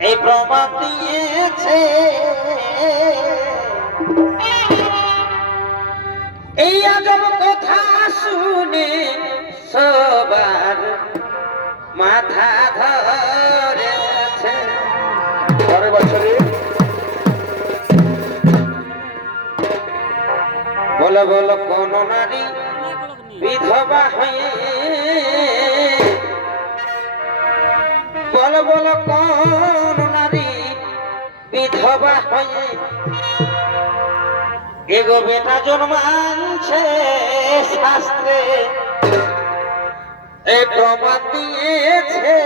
এই প্রমাণ দিয়েছে এই আজব কথা শুনে সবার মাথা ধরেছে। পরের বছরে বলো বলো কোন নারী বিধবা হয়ে, বলো বলো কোন নারী বিধবা হয়ে এগো বেটা জন্মানছে শাস্ত্রে এ প্রমাণ দিয়েছে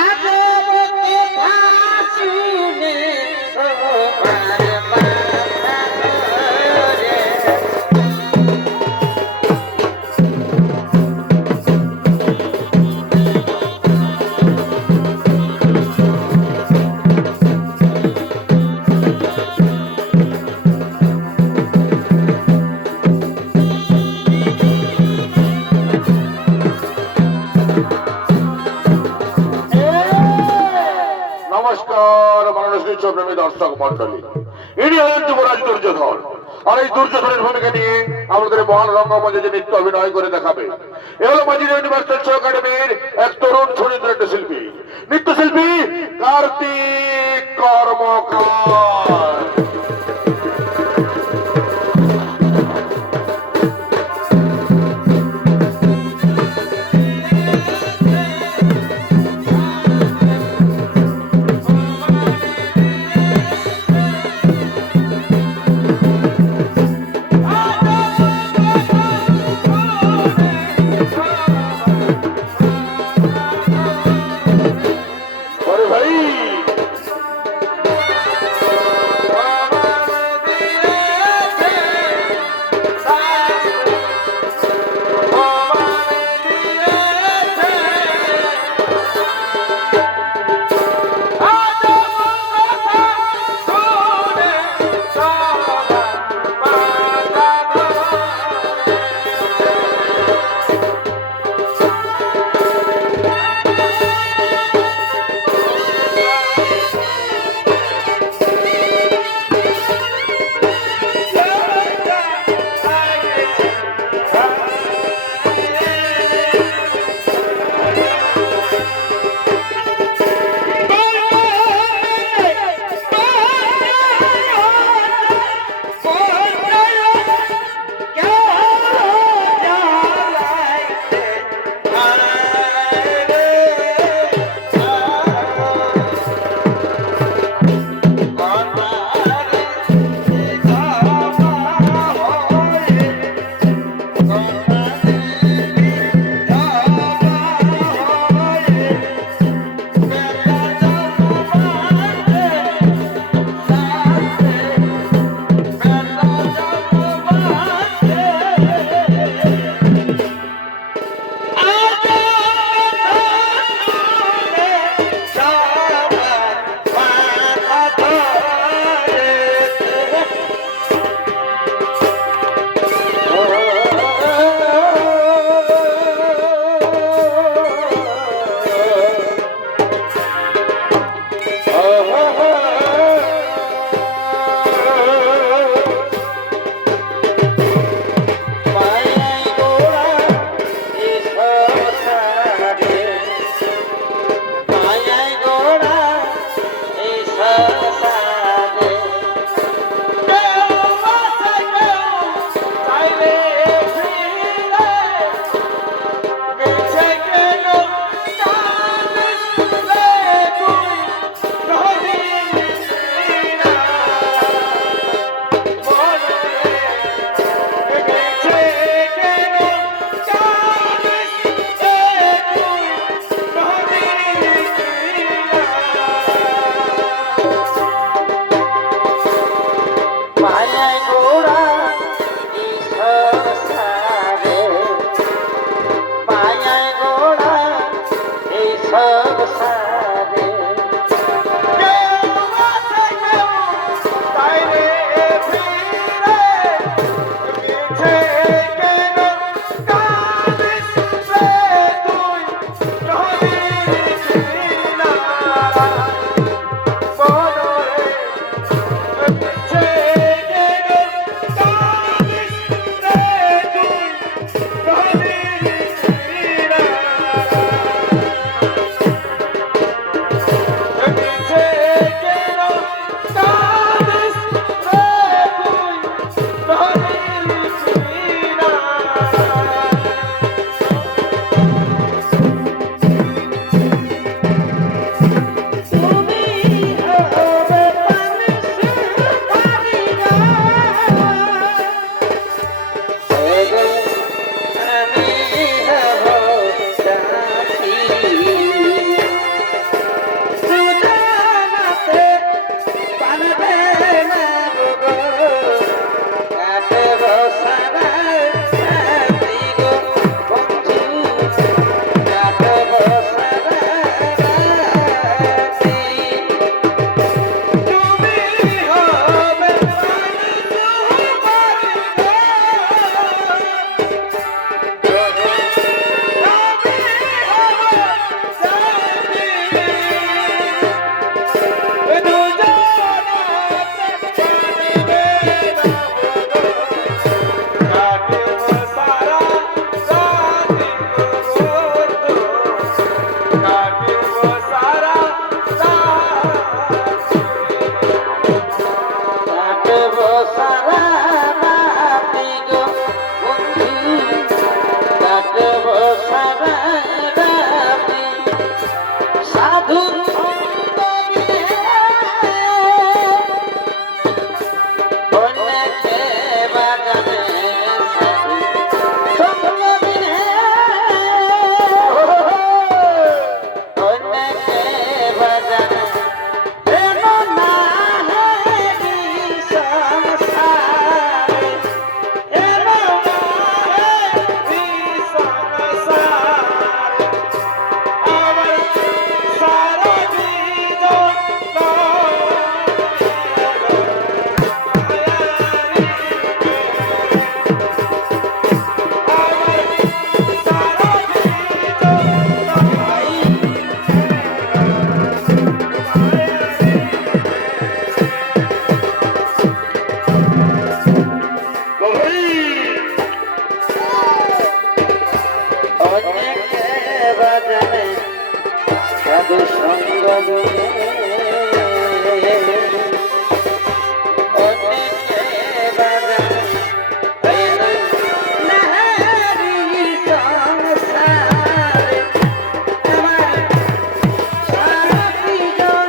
আজব কথা শুনে সবার মাথা ধরে। নমস্কার মাননীয় প্রেমী দর্শক মন্ডলী, ইনি হলেন যুবরাজ দুর্যোধন। আর এই দুর্যোধনের ভূমিকা নিয়ে আমাদের মহান রঙ্গমঞ্চে যে নৃত্য অভিনয় করে দেখাবে এ হলো মাঝির ইউনিভার্সাল শো একাডেমির এক তরুণ সুনীল নৃত্যশিল্পী, নৃত্যশিল্পী কার্তিক কর্মকার। অনেকে বাজানে সাধু সঙ্গ গুণে অনেকে বাজানে নাহারি সংসারে আমার সারা জীবন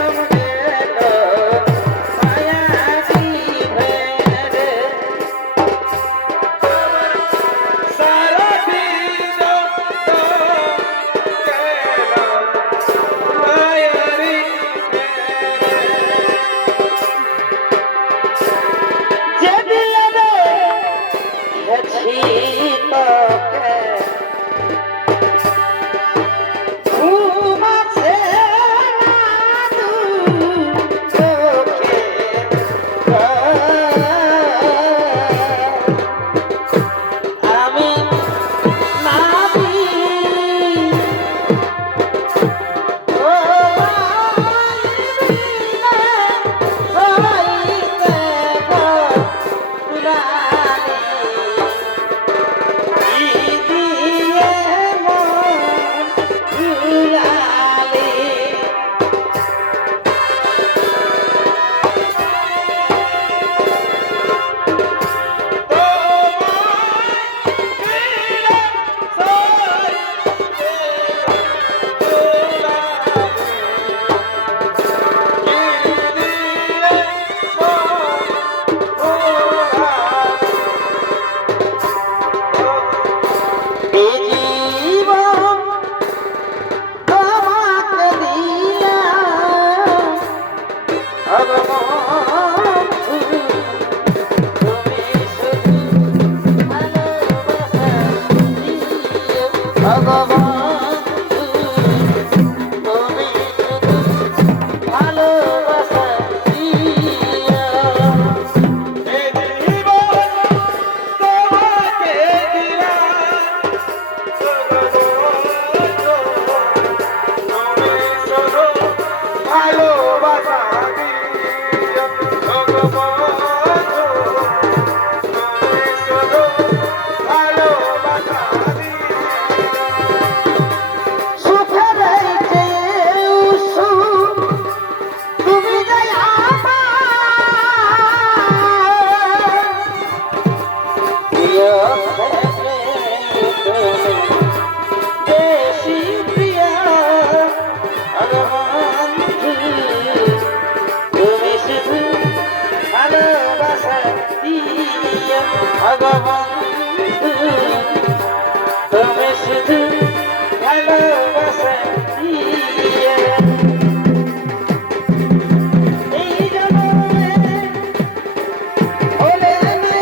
গেল মায়া দিবে রে সারা জীবন গেল মায়া দিবে যে দিলে হেছি তোকে ঘুমাছে না চোখে আমি নাবি ও হইতে গুলালি দিয়ে মন গুলালি এই জীবন তোমাকে দিলাম ভগবান তুমি শুধু ভালোবাসা দিও ভগবান তুমি শুধু ভালোবাসা দিও এই জীবন তোমাকে দিলাম সুখের এই যে সুখ তুমি যে আমার প্রিয় বেশি প্রিয় ভগবান তুমি শুধু ভালোবাসা দিও ভগবান তুমি শুধু ভালোবাসা দিও এই জন্মে হলে না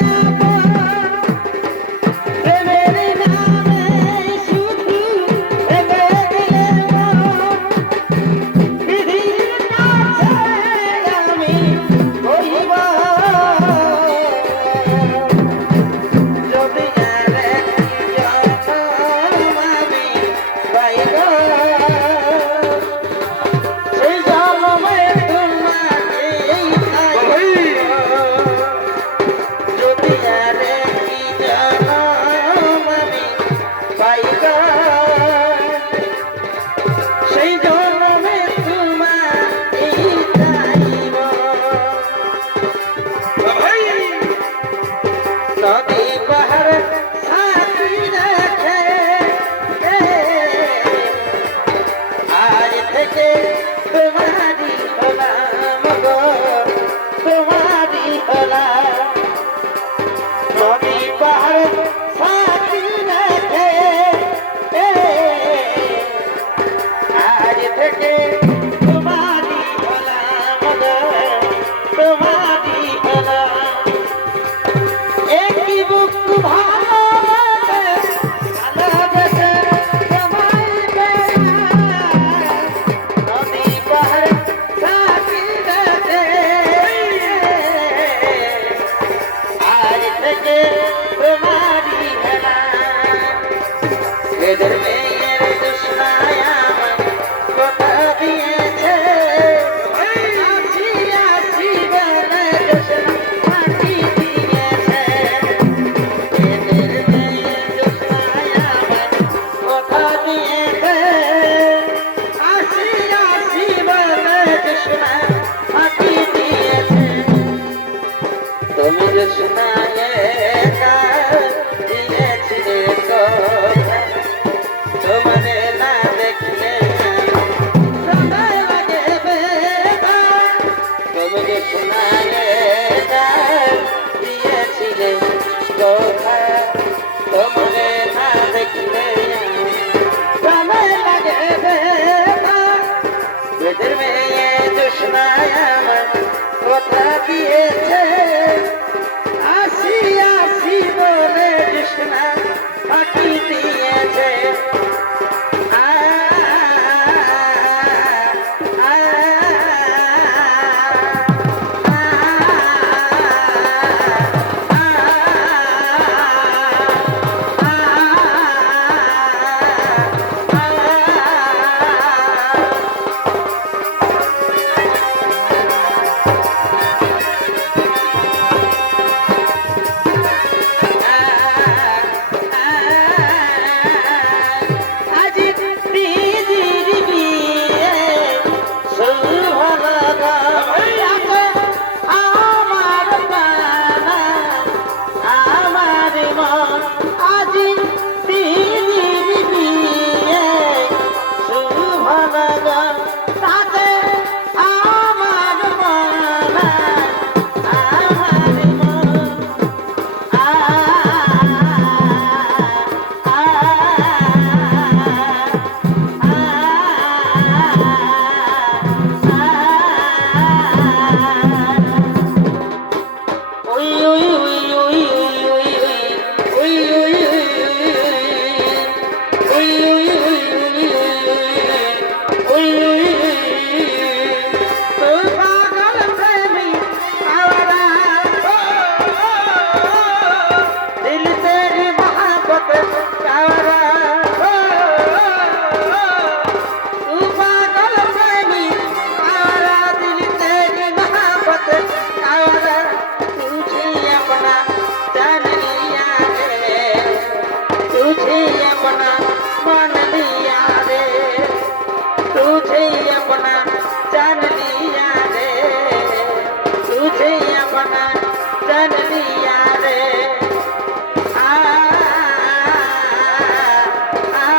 প্রেমের নামে শুধু ভেঙে দিলে মন বিধির কাছে আমি কইব যদি আরে तुझे अपना मान लिया रे, तुझे अपना जान लिया रे, तुझे अपना जान लिया रे। आ, आ, आ,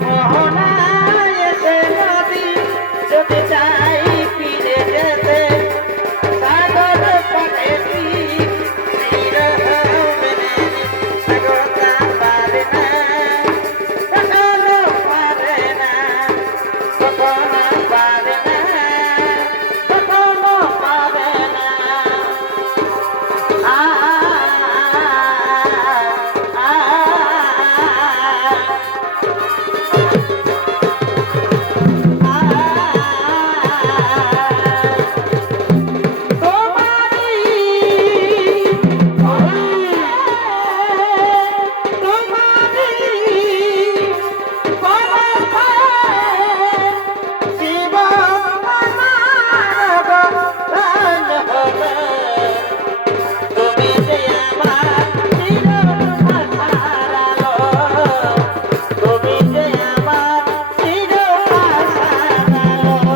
মোহনায় এসে নদী যদি চাই ফিরে যেতে, সাগর পারে বিরহ মেনে সাগরটা পারে না, কখনো পারে না, কখনো পারে না, কখনো পারে না। আ, আ, আ, তুমি যে আমার চিরআশার আলো, তুমি যে আমার চিরআশার আলো।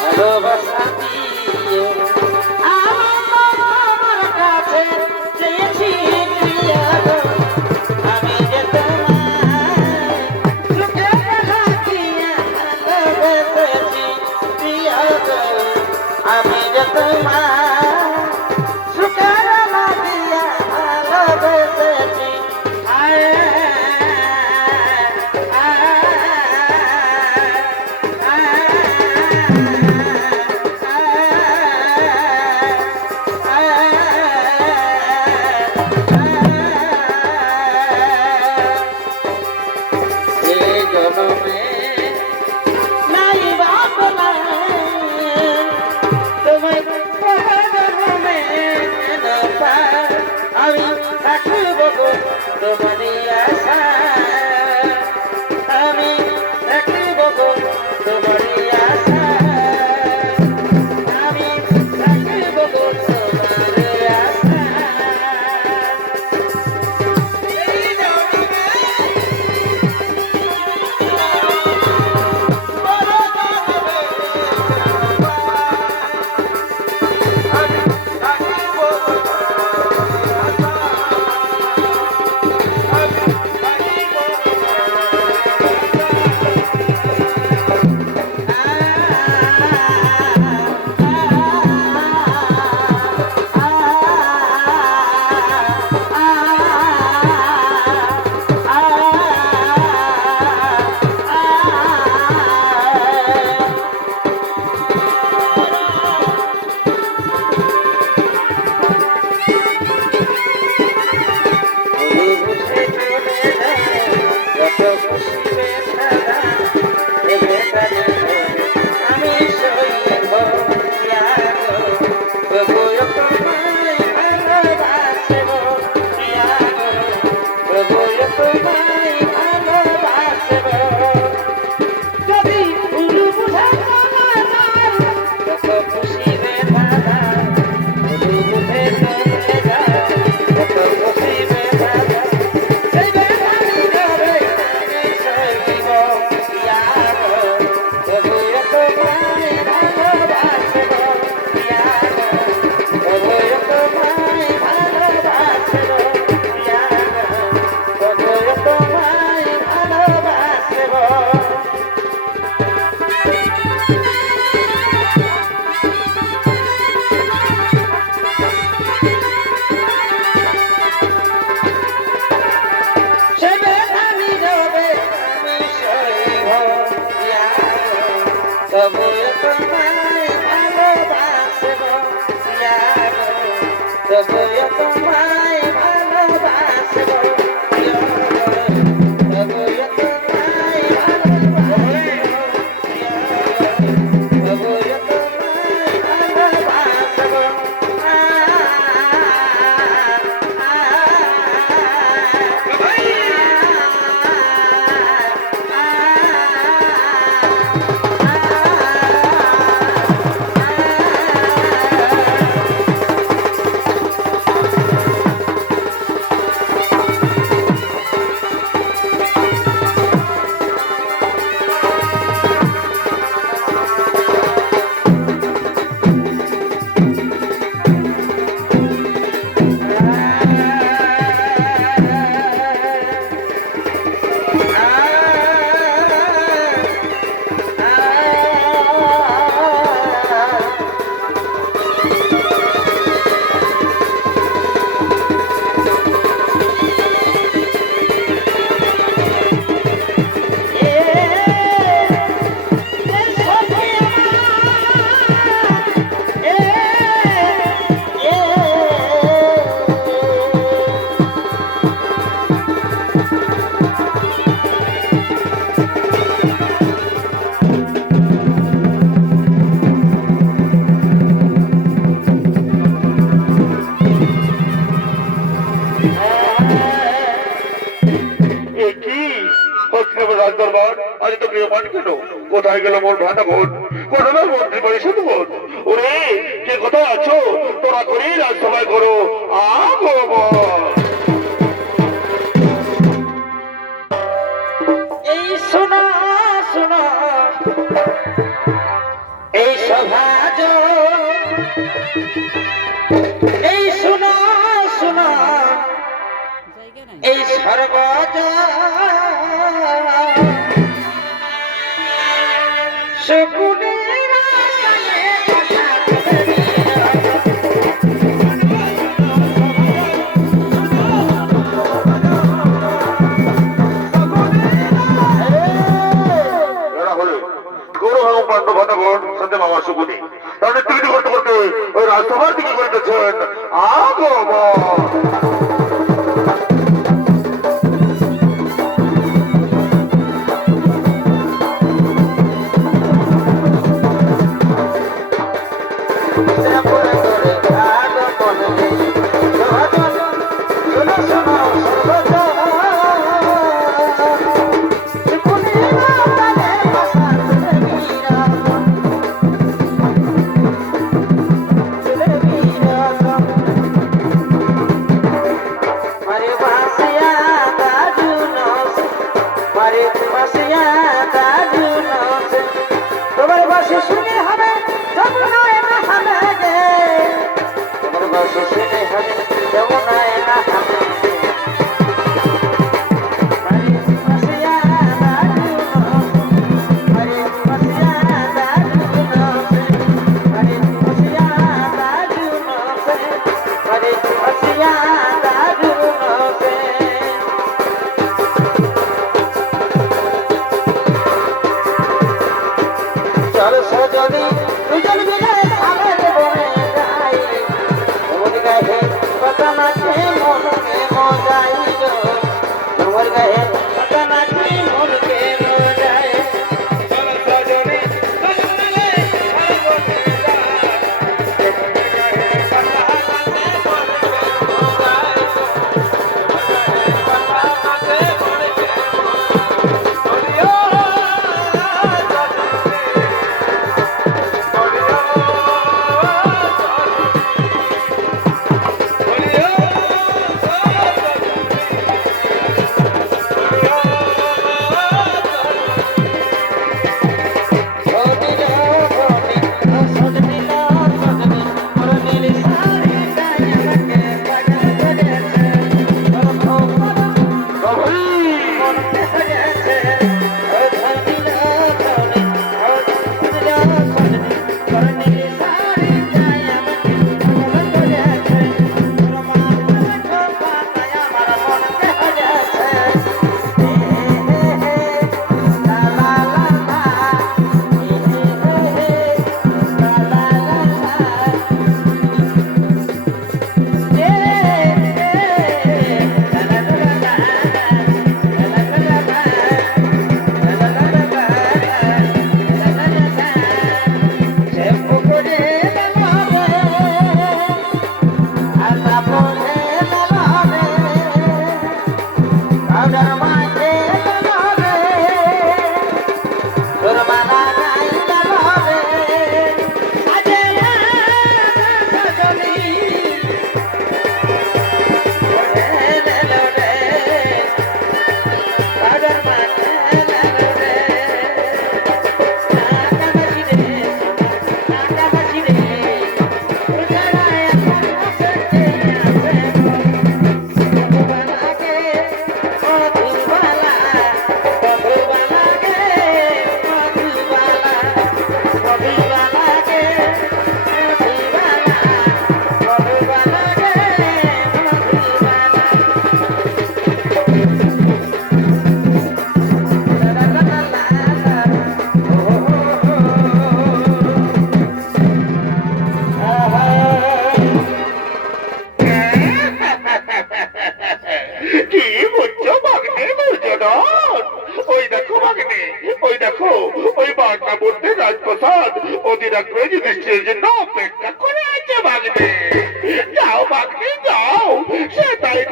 ভালোবাসা দিয়ে আমার কাছে চেয়েছি প্রিয়া গো, আমি যে তোমায় সুখে রাখিয়া ভালোবেসেছি প্রিয়া গো, আমি যে তোমায় সুখে রাখিয়া ভালোবেসেছি। আয় আমি থাকব গো তোমারই আশায়, আমি থাকব গো তোমারই আশায়, আমি থাকব গো তোমারই আশায়। তবুও তোমায় ভালোবাসবো প্রিয় তবুও তোমায় ভালোবাসবো তবুও তোমায় ভালোবাসবো রাজদরবার আজ তো প্রিয়মান কেন কোথায় গেল মোর ভাতা বোন কোথায় মন্ত্রী পরিষদ বোন ওরে কে কোথায় আছো তোরা করেই রাজসভায় করো এই শোনো শোনো এই সভাজ এই শোনো শোনো এই সর্বজ শকুনের আশায় কথা করতে করতে ওই রাজসভার দিকে করতেছেন আগমন তোমার বাসে শুনে হবে যমুনায় না হবে গে তোমার বাসে শুনে হবে যমুনায় না হবে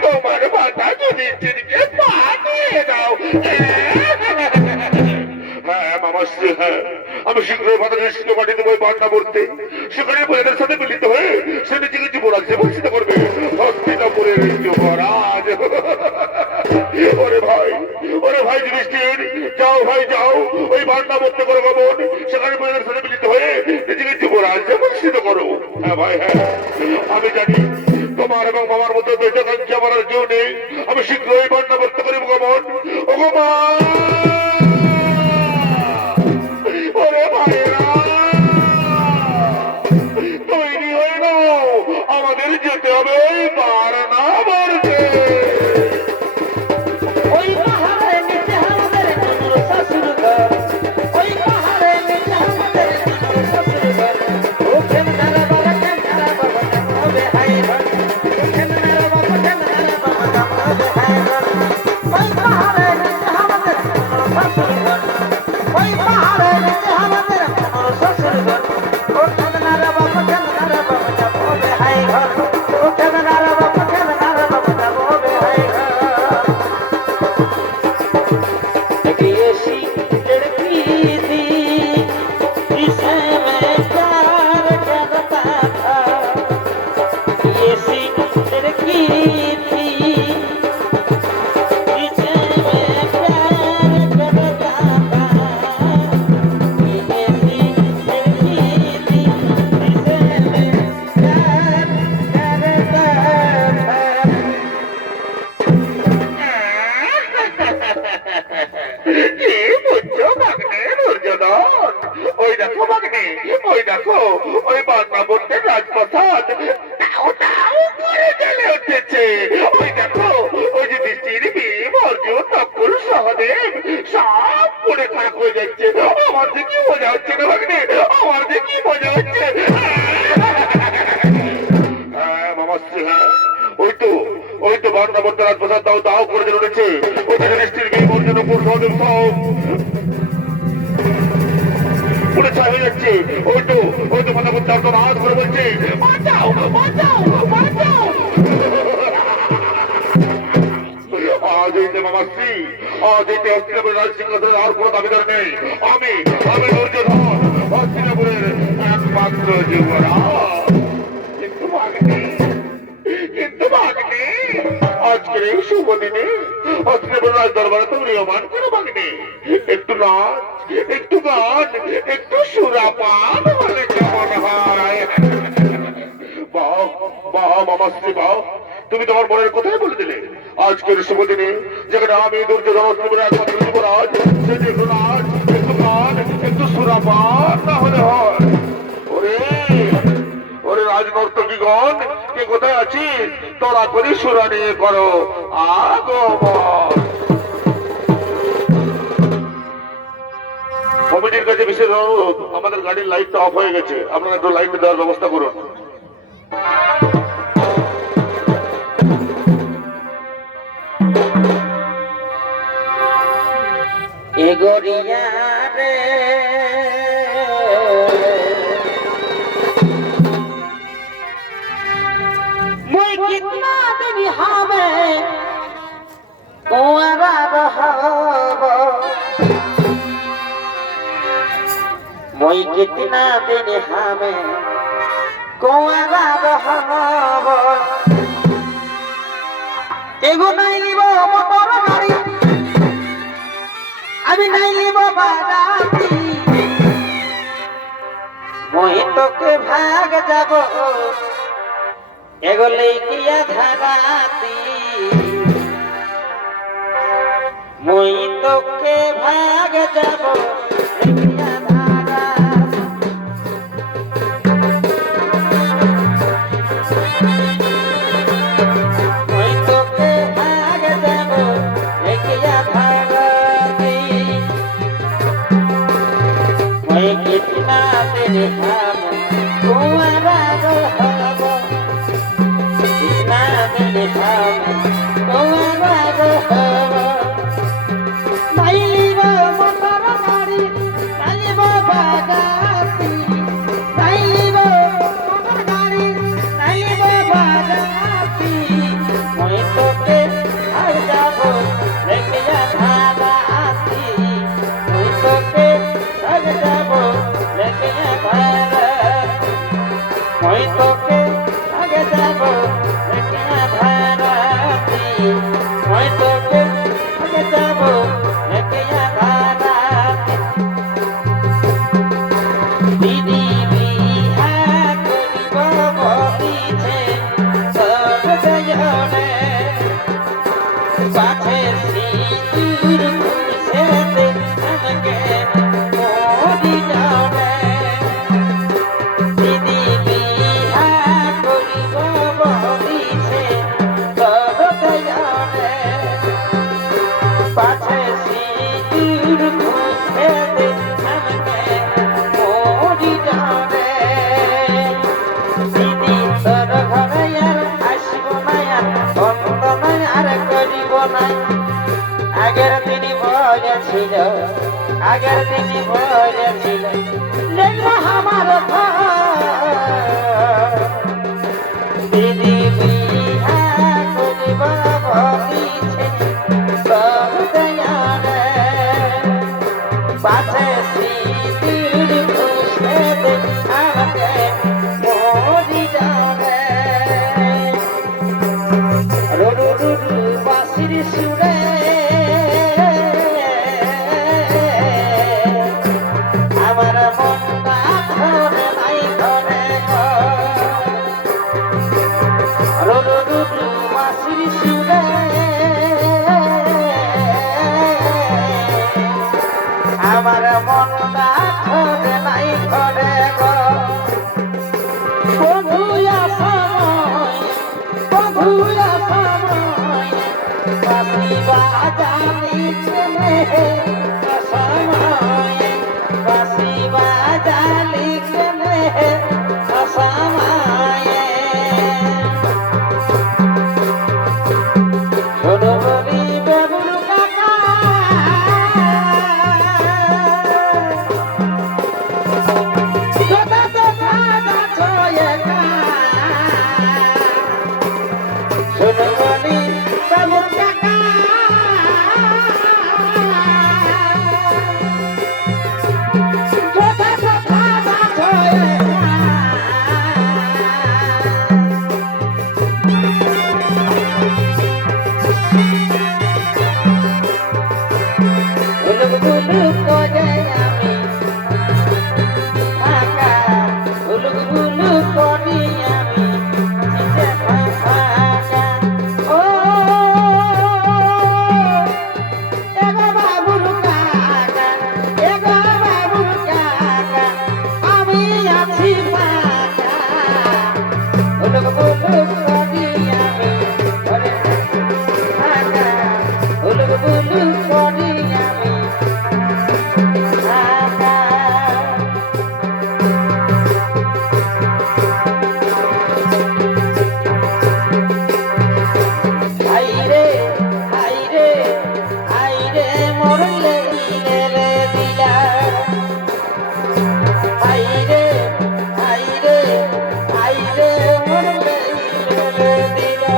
তোমার মাতা যুধিষ্ঠিরকে পাঠিয়ে দাও। হ্যাঁ মামাশ্রী, হ্যাঁ আমি শীঘ্রই মাতা যুধিষ্ঠিরকে পাঠিয়ে দেবো পাটনা করতে। সেখানে বইয়ের সাথে মিলিত হয়ে সে নিজেকে যুবরাজ্যে ভূষিত করবে। হস্তিনাপুরের যুবরাজ। ওরে ভাই, ওরে ভাই যুধিষ্ঠির, যাও ভাই যাও, ওই বান্না মধ্যে করো গমন, সেখানে বইয়ের সাথে মিলিত হয়ে নিজেকে যুবরাজ্যে ভূষিত করো। হ্যাঁ ভাই হ্যাঁ, আমি জানি তোমার এবং বাবার মধ্যে দ্বৈতকাঙ্ক্ষা করার কেউ নেই। আমি শীঘ্রই বান্না মধ্যে করিব গমন। ও গমা, ওরে ভাইরা তৈরি হয়ে নাও, আমাদের যেতে হবে ওই বারানা বাড়তে। ওই পাহাড়ের নিচে আমাদের নুনুর শ্বশুর ঘর, ওই পাহাড়ের নিচে আমাদের নুনুর শ্বশুর ঘর। ওখানে নারা বাবা কেন নারা বাবা কেন হবে হাই ঘর, ওখানে নারা বাবা কেন নারা বাবা কেন হবে হাই ঘর। ওই পাহাড়ের নিচে আমাদের নুনুর শ্বশুর ঘর, ওই পাহাড়ের নিচে আমাদের নুনুর শ্বশুর ঘর। ওখানে নারা বাবা কেন নারা বাবা কেন হবে হাই ঘর, ওখানে নারা বাবা কেন নারা বাবা কেন হবে হাই ঘর। एक ऐसी लड़की थी जिसे मैं प्यार करता था, ऐसी लड़की थी जिसे मैं प्यार करता था, ऐसी लड़की थी जिसे मैं प्यार करता था। কি বুঝছো ভাগ্নে দুর্যোধন? ওই দেখো ভাগ্নে, ওই দেখো ওই বান্না বলতে রাজপ্রসাদ তাও তাও করে জ্বলে উঠেছে। ওই দেখো ওই যে দৃষ্টির ভীম, অর্জুন, নকুল, সহদেব সব পুড়ে খারাপ হয়ে যাচ্ছে। আমার যে কি মজা হচ্ছে না ভাগ্নে, আমার যে কি মজা হচ্ছে। হ্যাঁ মামাশ্রী, হ্যাঁ ওই তো বান্না বলতে রাজপ্রসাদ তাও তাও করে জ্বলে উঠেছে। ওই যে দৃষ্টির ভীম, অর্জুন, নকুল, সহদেব সব পুরো ছাই হয়ে যাচ্ছে। ওই তো মাথা করতে আর তোর হাত করে বলছে বাঁচাও বাঁচাও বাঁচাও। আজ হইতে মামাশ্রী, আজ হইতে হস্তিনাপুরের রাজ সিংহাসনের আর কোনো দাবিদার নেই। আমি দুর্যোধন, হস্তিনাপুরের একমাত্র যুবরাজ। কিন্তু ভাগ্নে আজকের এই শুভ দিনে হস্তিনাপুরের রাজ দরবারে তো নিয়মান কেন ভাগ্নে? একটু নাচ, একটু গান, একটু সুরাপান হলে কেমন হয়? বাহ বাহ মামাশ্রী বাহ, তুমি তোমার মনের কথাই বলে দিলে। আজকের শুভ দিনে যেখানে আমি দুর্যোধন হস্তিনাপুরের একমাত্র যুবরাজ, সেটি একটু নাচ, একটু গান, একটু সুরাপান না হলে হয়? ওরে ওরে রাজনর্তকীগণ, কে কোথায় আছিস? তোরা করি সুরা নিয়ে করো আগমন। কমিটির কাছে বিশেষ অনুরোধ, আমাদের গাড়ির লাইটটা অফ হয়ে গেছে, আপনারা একটু লাইট দেওয়ার ব্যবস্থা করুন। एगोरिया रे मुई कितना दिन हमें कुंवरा रहब, मुई कितना दिन हमें कुंवरा रहब। एगो नहीं लिबो मोटर गाड़ी, আমি নাই লিব বারাতি, মই তোকে ভাগ যাব এগো লেকিয়া ধারাতি, মই তোকে ভাগ যাব লেকিয়া ধারাতি। মই তোকে ভাগ যাব লেকিয়া ধারাতি, मैं कितना तेरे हम कुंवरा रहब, कितना तेरे हम कुंवरा रहब। नहीं लिबो मोटर गाड़ी, नहीं लिबो बाराती, नहीं लिबो मोटर गाड़ी, नहीं लिबो बाराती, मैं तो হয়তো আগে যাব হেঁটে আধারাতে দিদি বিহা করিব বলিছে সর্বজনে পাছে সিঁদুর খুশেতে আমাকে মোদি যাবে দিদি বিহা করিব বলিছে সর্বজনে পাছে সিঁদুর খুশেতে আমাকে মোদি যাবে দিদি তোর ঘরে আর আসিব না আর বন্ধন আর করিব না আগের দিনই বলেছিল আগের দিনই বলেছিল দেখো আমার দিদি বিহা করিব বলিছে সর্বজনে পাছে সিঁদুর খুশেতে আমাকে মোদি যাবে রুরু রুরু বাঁশির সুরে আমার মনটা ধরে নাই ধরে গো রুরু রুরু বাঁশির সুরে আমার মনটা ধরে নাই ধরে গো বন্ধুয়া সময় বন্ধুয়া সময় বাঁশি বাজালি কেনে সময় বাঁশি বাজালি কেনে সময় শোনো বলি বেবুর কাকা কথা তো দাদা ছয়ে কা শোনো বলি বেবুর কাকা কথা তো দাদা ছয়ে বুলুক বুলুক করে আমি ফাঁকা বুলুক বুলুক করি আমি চিতে ফাঁকা ও এগো বাবুর কাকা এগো বাবুর কাকা আমি আছি ফাঁকা বুলুক বুলুক করি আমি ঘরে ফাঁকা বুলুক বুলুক করি আমি ফাঁকা হাইরে হাইরে হাইরে মরলে রে দিলা হাইরে হাইরে হাইরে মরলে রে দিলা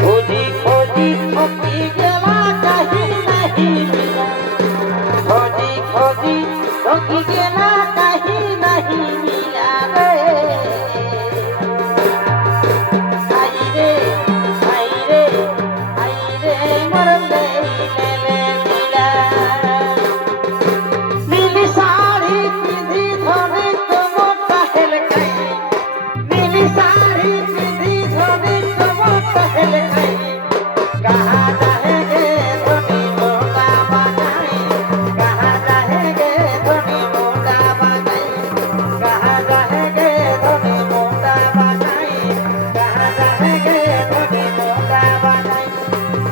খোঁজি খোঁজি থকি গেলা কাহি নাহি মিলা খোঁজি খোঁজি থকি গেলা কাহি নাহি মিলা রে হাইরে হাইরে হাইরে মরলে রে দিলা নীলি শাড়ি পিঁধি ধরে তোমার হেল খাই নীলি শাড়ি পিঁধি ধরে তোমার হেল খাই कहाँ जाएंगे धोनी मोटा बजाई कहाँ जाएंगे धोनी मोटा बजाई कहाँ जाएंगे धोनी मोटा बजाई कहाँ जाएंगे धोनी मोटा बजाई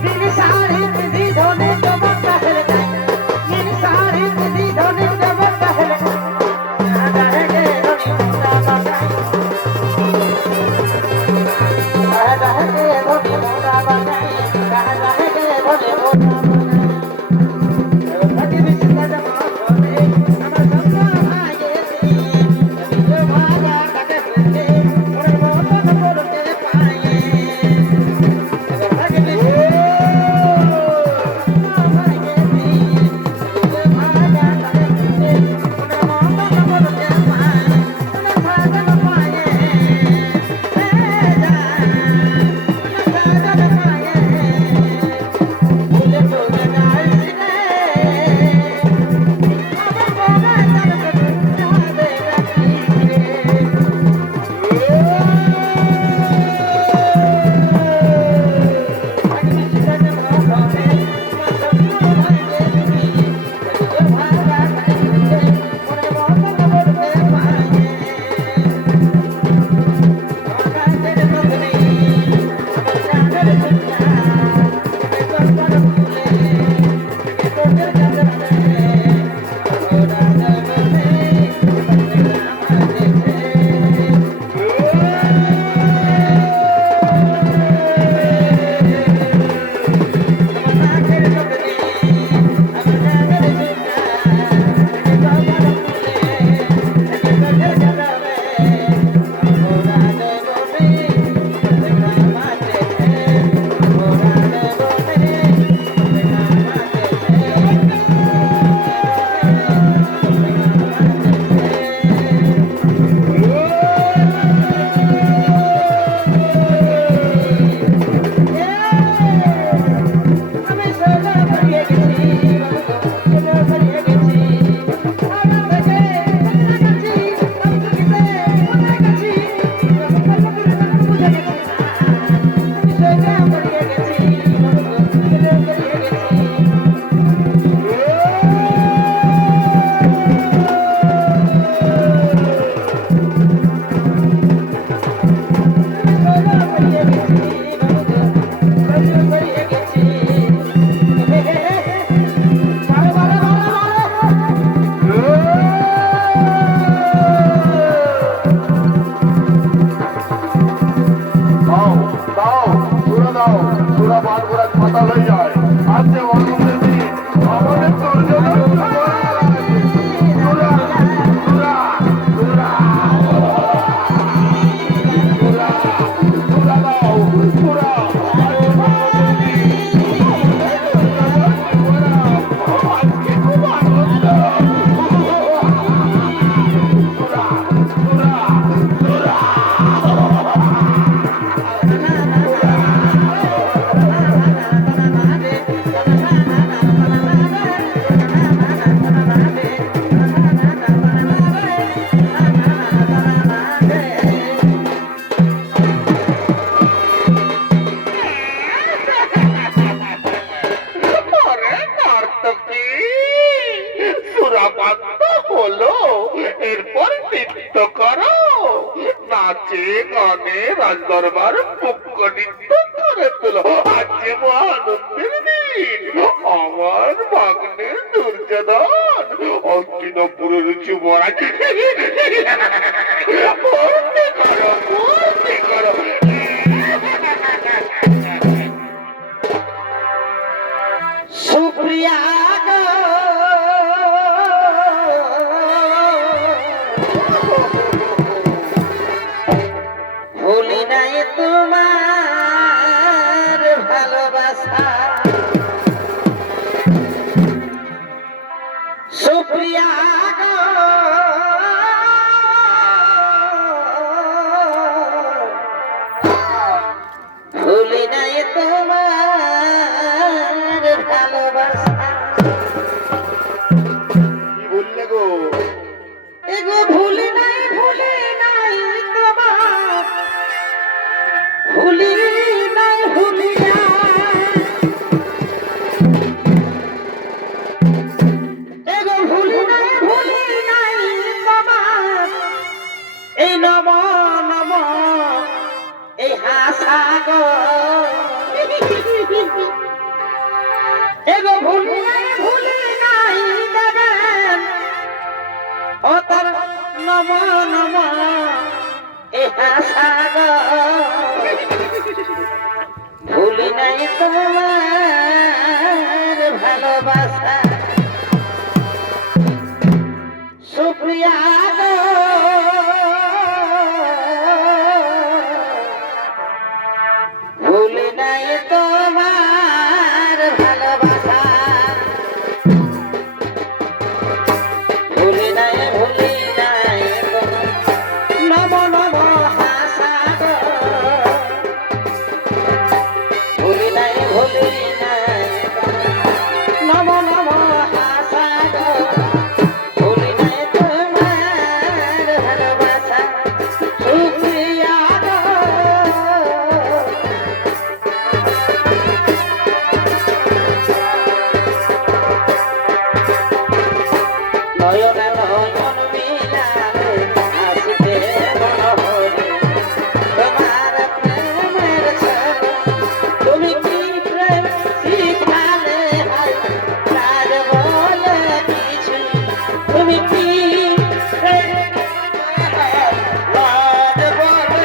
नीली साड़ी पिंधी धोनी जबर पहल जाई नीली साड़ी पिंधी धोनी जबर पहल कहाँ जाएंगे धोनी मोटा बजाई कहाँ जाएंगे धोनी मोटा बजाई कहाँ जाएंगे धोनी मोटा बजाई लगी बिस्तर जमा होने हमार सबका भागे थी कभी जो भागा टके हुए थोड़े बहुत बोल के पाए लगी बिस्तर भागे थी कभी जो भागा टके हुए थोड़े बहुत बोल के पाए उन्हें भागा न पाए जा उन्हें भागा न पाए নিত্য করে তোলো। আজকে মহানন্দের দিন। আমার ভাগ্নের দুর্যোধন অস্তিনপুরের যুবরাজ মূর্তি করো, মূর্তি করো। সুপ্রিয়া গো, ভুলি নাই তোমার ভালোবাসা। সুপ্রিয়া গো, ভুলি নাই তোমার ভালোবাসা। কি বললে গো? এগো ভুলি নাই তোমার, ভুলি নাই ভুলিয়া। এগো ভুলি নাই তোমার, এই নম নম এই হাসা গো। এগো ভুলি নাই দেবেন ও তার নম নম এ হাসা গো। ভুলি নাই তোমার ভালোবাসা। সুপ্রিয়া গো, ভুলি নাই তোমার ভালোবাসা। ভুলি নাই নম নম হাসা গো। ভুলি নাই নম নম হাসা গো। ভুলি নাই তোমার ভালোবাসা। সুপ্রিয়া গো, নয়নে নয়ন মিলালে আসিতে মনোহরে তোমার প্রেমের ছবি। তুমি কি প্রেম শিখালে হায় তার বলে কিছু। তুমি কি প্রেম লাজ বলে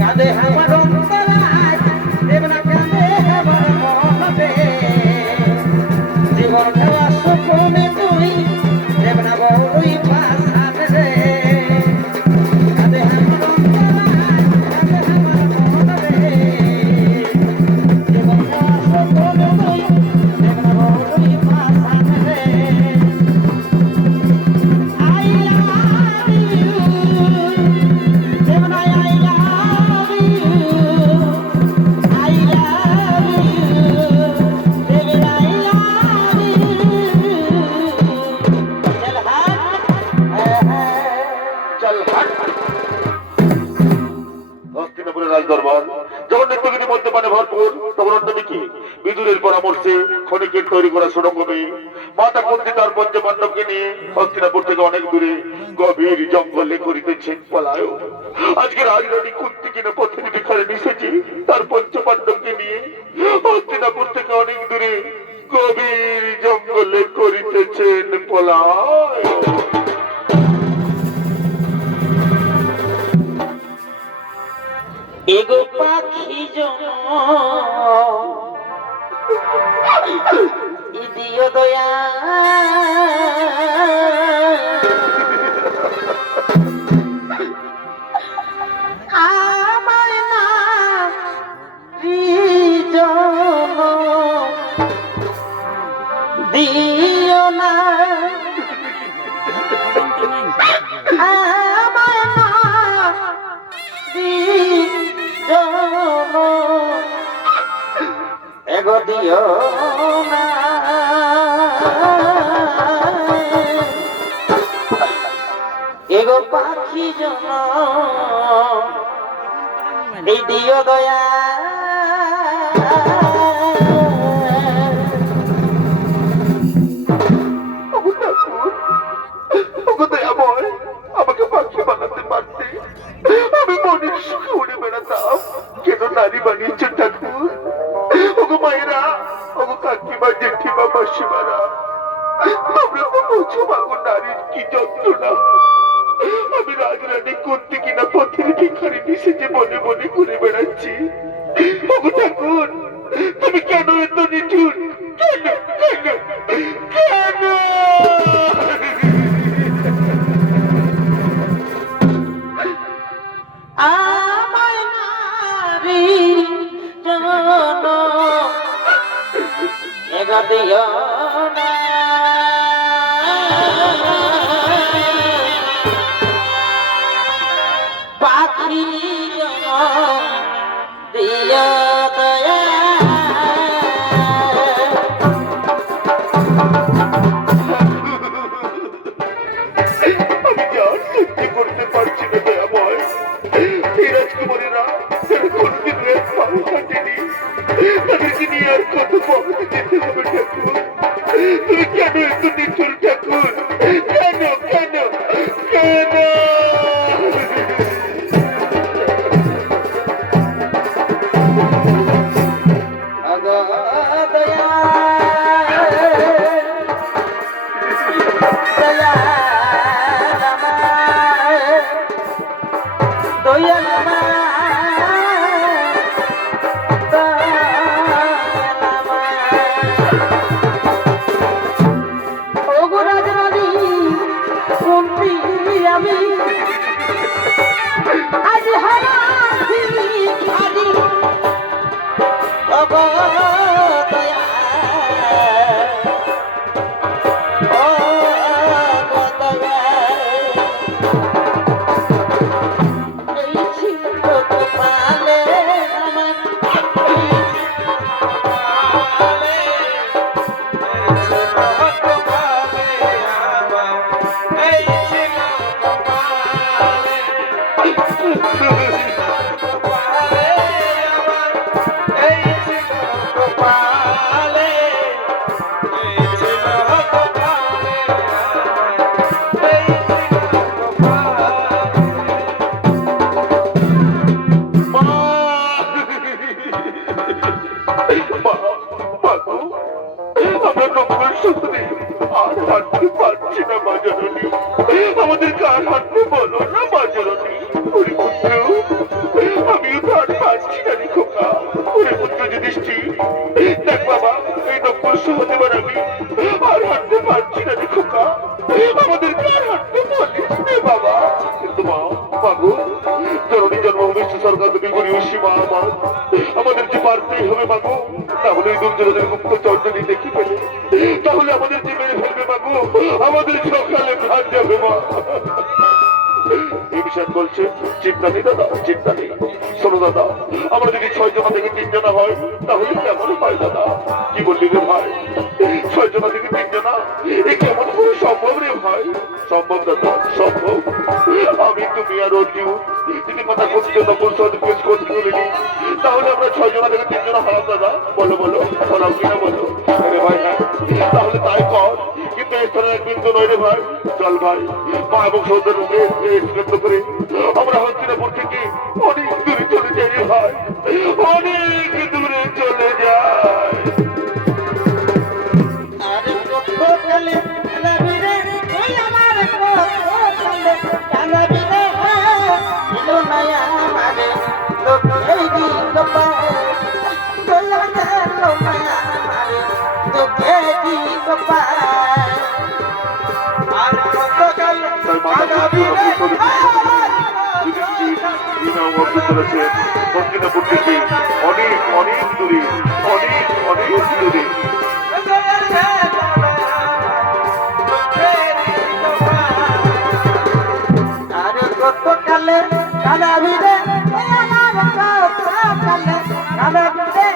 কাঁদে আমার অন্তরায়, দেবনা কাঁদে আমার মন রে। তৈরি করা শুরু করে মাতা কুন্তি তার পঞ্চপাণ্ডবকে নিয়ে হস্তিনাপুর থেকে অনেক দূরে গভীর জঙ্গলে করিতেছেন পলায়ন। আজকে রাজরানী কুন্তি কিনা পথের ভিখারে মিশেছে তার পঞ্চপাণ্ডবকে নিয়ে হস্তিনাপুর থেকে অনেক দূরে গভীর জঙ্গলে করিতেছেন পলায়ন। এগো পাখি জন দিও দয়া আমায় না রিজন দিও না আমায় না রিজন এগো দিও না এগো পাখি জন এই দিও দয়া আমাকে পাখি বানাতে পারতে আমি মনের সুখে উড়ে বেড়াতাম, কেন নারী বানিয়েছে ঠাকুর? ওগো মায়েরা, ওগো কাকিমা, জেঠিমা, মাসিমারা, তোমরা তো বুঝো মাগো নারীর কি যন্ত্রণা। আমি রাজরানী কুন্তি কিনা পথের ভিখারি মিশেছে মনে মনে ঘুরে বেড়াচ্ছি। ওগো ঠাকুর, তুমি কেন এত নিঠুর? কেন কেন কেন? আমায় নারী জন এগো দিও না পাখি জন দিও দয়া আমি আর সহ্য করতে পারছি না দয়াময়। এই রাজকুমারীরা কোনদিন এক পাও হাঁটেনি, তাদেরকে নিয়ে আর কত পথ যেতে হবে ঠাকুর? তুমি কেন এত নিঠুর ঠাকুর? কেন কেন কেন? আগো দয়া দয়া দয়া ওগো রাজরানী কুন্তি আমি আজ হারাছি আদি ওগো দয়া ওগো দয়া এই ছিল কপালে আমার আমাদেরকে আর হাঁটতে বলো না মা জননী। ওরে পুত্র, আমিও তো আর পারছি না রে খোকা। ওরে পুত্র যুধিষ্ঠির, দেখ বাবা, এই নকুল সহদেবার আমি আর হাঁটতে পারছি না রে খোকা। আমাদেরকে আর হাঁটতে বলিস রে বাবা। কিন্তু মা, মাগো, জননী জন্মভূমিষ্ঠ সরকার তুমি গরিব সীমা আমার, আমাদের যে পারতেই হবে মাগো। তাহলে এই দুর্যোধনের গুপ্ত চর্চনী দেখি পেলে তাহলে আমাদের যে মেরে ফেলবে মাগো, আমাদের সকালে ভাত যাবে মা। এই বিষয় বলছে চিন্তা নেই দাদা, চিন্তা নেই। শোনো দাদা, আমরা যদি 6 জনা থেকে 3 জনা হয় তাহলে কেমন হয় দাদা? কি বললি রে ভাই? 6 জনা থেকে 3 জনা এ কেমন করে সম্ভব রে ভাই? সম্ভব দাদা, সম্ভব। আমি তুমি আর অর্জুন যদি মাথা করতে নকল সার্টিফিকেট করতে বলিনি, তাহলে আমরা 6 জনা থেকে 3 জনা হারাম দাদা। বলো বলো, হারাম কিনা বলো? আরে ভাই হ্যাঁ, তাহলে তাই কর। কিন্তু এই স্তরে এক বিন্দু নয় রে ভাই। চল ভাই, মা এবং সৌন্দর্যকে কেন্দ্র করে আমরা হস্তিনাপুর থেকে অনেক দূরে চলে যাই রে ভাই, অনেক দূরে চলে যাই। আরে কতকালে কানাবিরে ওই আমার কতকালে কানাবিরে এলো মায়া মানে তো এই দিন পায় তোলা গেল মায়া মানে তো এই দিন পায় আর কতকালে কানাবিরে হস্তিনাপুর থেকে অনেক অনেক দূরে, অনেক অনেক দূরে। আরে কতকালে কানাবিরে আমার কতকালে কানাবিরে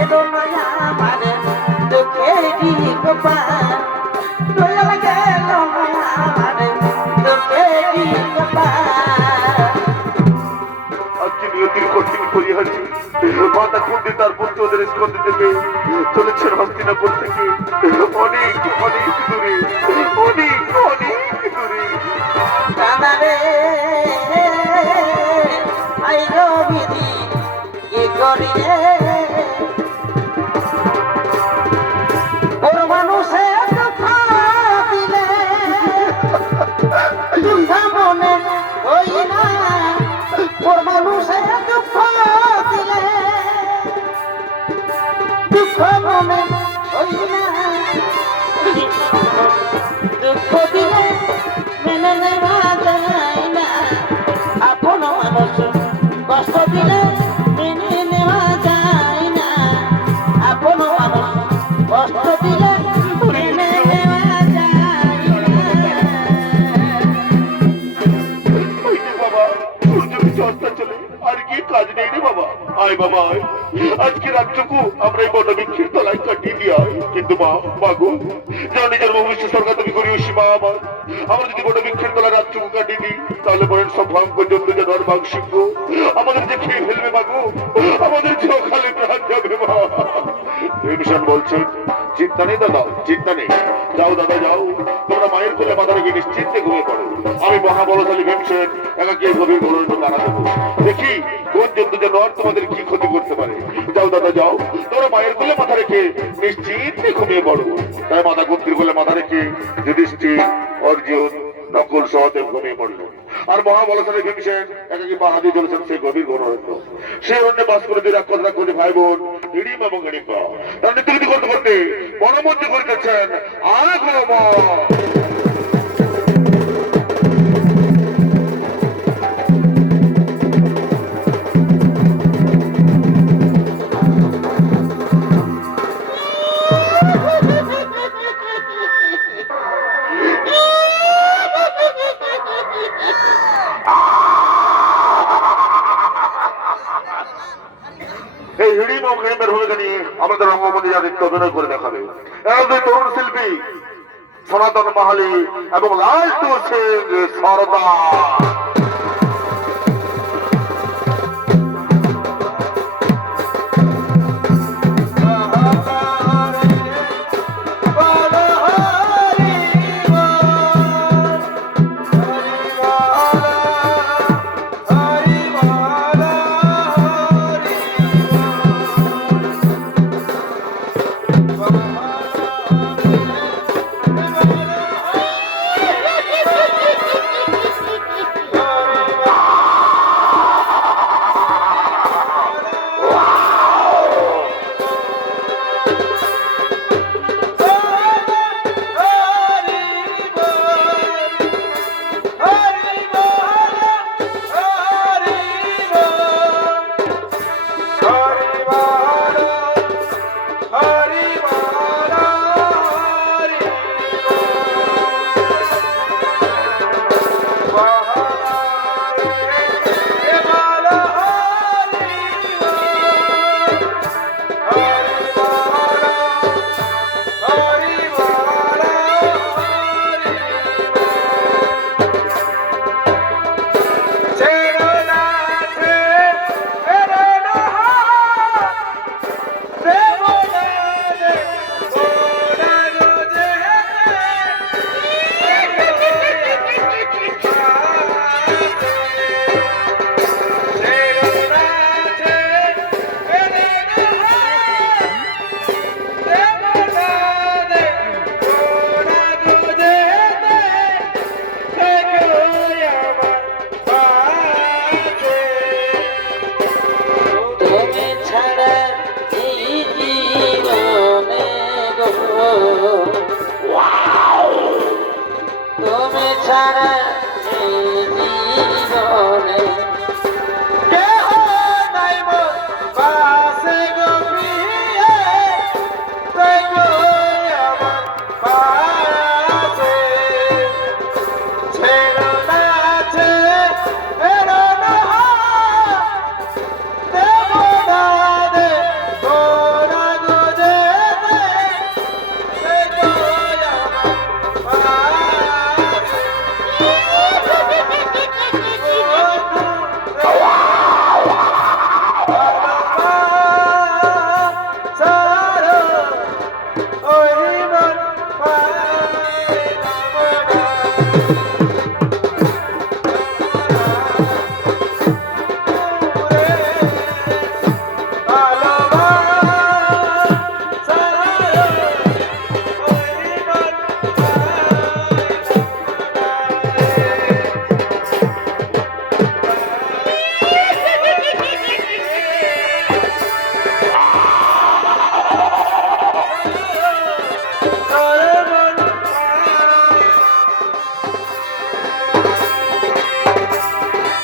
এলো মায়া মানে তো এই দিন পায় তোলা গেল মায়া মানে তো এই দিন পায় আজকে নিয়তির কঠিন পরিহাসী মাতা কুন্দি তার পুত্র ওদের স্কন্ধে দেবে চলেছেন হস্তিনাপুর থেকে অনেক অনেক দূরে, অনেক অনেক দূরে। কানারে আইলো বিধি কি করি রে ওর মানুষে দুঃখ দিলে দুঃখ মনে হই না ওর মানুষে দুঃখ দিলে দুঃখ মনে হই না দুঃখ দিলে মেনে নেওয়া যায় না আপন মানুষ কষ্ট দিলে মেনে নেওয়া যায় না আপন মানুষ কষ্ট দিলে মেনে নেওয়া যায় না এই যে বাবা, সূর্য কিছু অস্তাচলে আর কি কাজ নেই রে বাবা। আয় বাবা আয়, আজকে রাতটুকু আমরা এই বটবৃক্ষের তলায় কাটিয়ে দিয়ে আয়। কিন্তু মা, মাগো, যা নিজের ভবিষ্যৎ সরকার তুমি করি সীমা আমার। আমরা যদি বটবৃক্ষের তলায় রাতটুকু কাটিয়ে দিই, তাহলে বলেন সব ভয়ঙ্কর জন্তু জানোয়ার বাঘ সিংহ আমাদের যে খেয়ে ফেলবে মাগো, আমাদের যে খালি প্রাণ যাবে মা। ভীমসেন বলছেন, চিন্তা নেই দাদা, চিন্তা নেই। যাও দাদা যাও, তোমরা মায়ের কোলে মাথা রেখে নিশ্চিন্তে ঘুমিয়ে পড়ো। আমি মহাবলশালী ভীমসেন একাকে গভীর গরুর দাঁড়া দেবো, দেখি কোন জন্তু জানোয়ার তোমাদের কি ক্ষতি করতে পারে। যাও দাদা যাও, তোমরা মায়ের কোলে মাথা রেখে নিশ্চিন্তে ঘুমিয়ে পড়ো। তাই মাথা কুন্তির কোলে মাথা রেখে যুধিষ্ঠির, অর্জুন, নকুল সহদেব ঘুমিয়ে পড়লো। আর মহাবলশালী ভীমসেন একাকি পাহাড় দিয়ে চলেছেন সেই গভীর গণরণ্য। সেই অরণ্যে বাস করে দুই রাক্ষসরা করে ভাই বোন হিড়িম এবং হিড়িম্বা তারা নৃত্যগীতি করতে করতে বনমধ্যে করিতেছেন আগমন। এই হিড়িম ও হিড়িমের ভূমিকা নিয়ে আমাদের রঙ্গমঞ্চে নৃত্য অভিনয় করে দেখাবে এরা দুই তরুণ শিল্পী সনাতন মাহালি এবং লালটু সিং সরদার। সারা জীবনে কেহ নাই মোর পাশে গো প্রিয়ে, তুই গো আমার পাশে। ছেড়ো না ছেড়ো না, দেব না দে তোরা গো যেতে, তুই গো আমার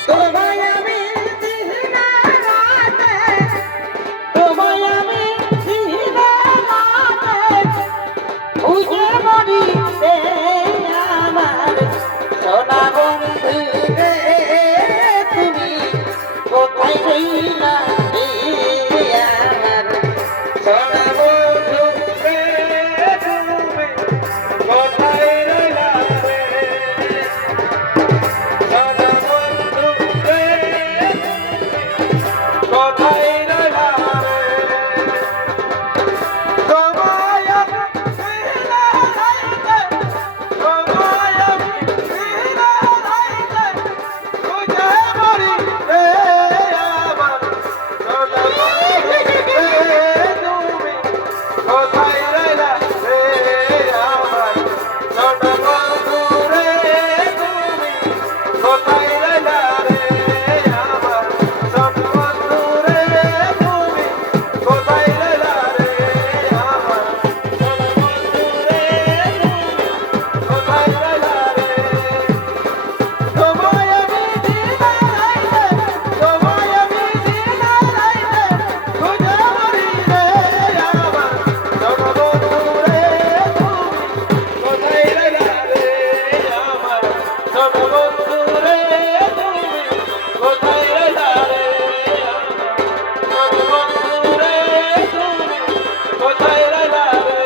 তোমায় আমি দিনে রাতে তোমায় আমি দিনে রাতে খুঁজে মরি রে আমার সোনা বন্ধু রে তুমি কোথায় রইলা রে আমার সোনা বন্ধু রে তুমি কোথায় রইলা রে সোনা বন্ধু রে কোথায় রইলা রে? তোমায় আমি দিনে রাইতে, তোমায় আমি দিনে রাইতে খুঁজে মরি রে আমার সোনা বন্ধু রে তুমি কোথায় রইলা রে আমার সোনা বন্ধু রে তুমি কোথায় রইলা রে আমার সোনা বন্ধু রে তুমি কোথায় রইলা রে আমার সোনা বন্ধু রে তুমি কোথায় রইলা রে? তোমায় আমি দিনে রাইতে, তোমায় আমি দিনে রাইতে খুঁজে মরি রে আমার সোনা বন্ধু রে তুমি কোথায় রইলা রে আমার সোনা বন্ধু রে তুমি কোথায় রইলা রে আমার সোনা বন্ধু রে তুমি কোথায় রইলা রে?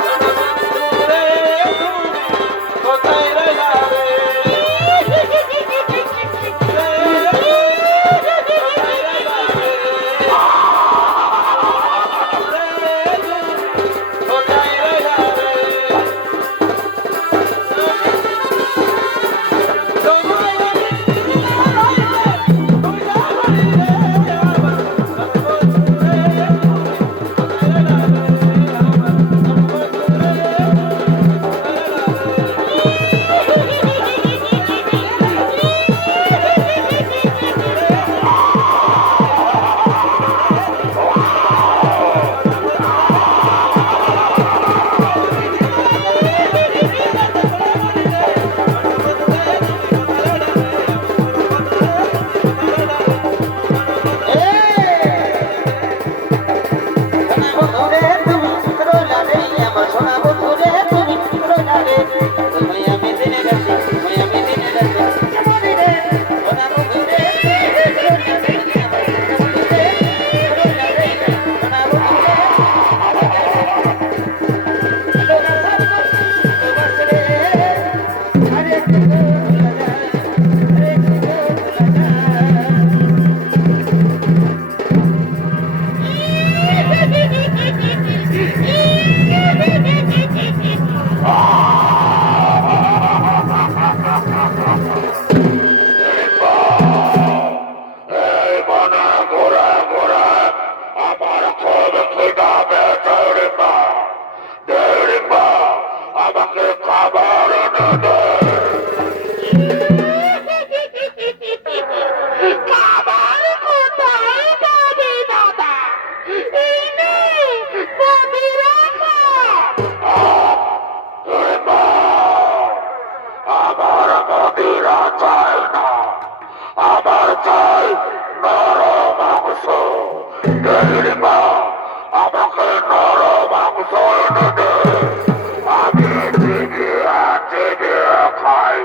সোনা বন্ধু রে তুমি কোথায় রইলা রে? চাই নরম মাংস। ডেলির মা আমাকে নরম মাংস এনে দে, আমি চিবিয়ে চিবিয়ে খাই।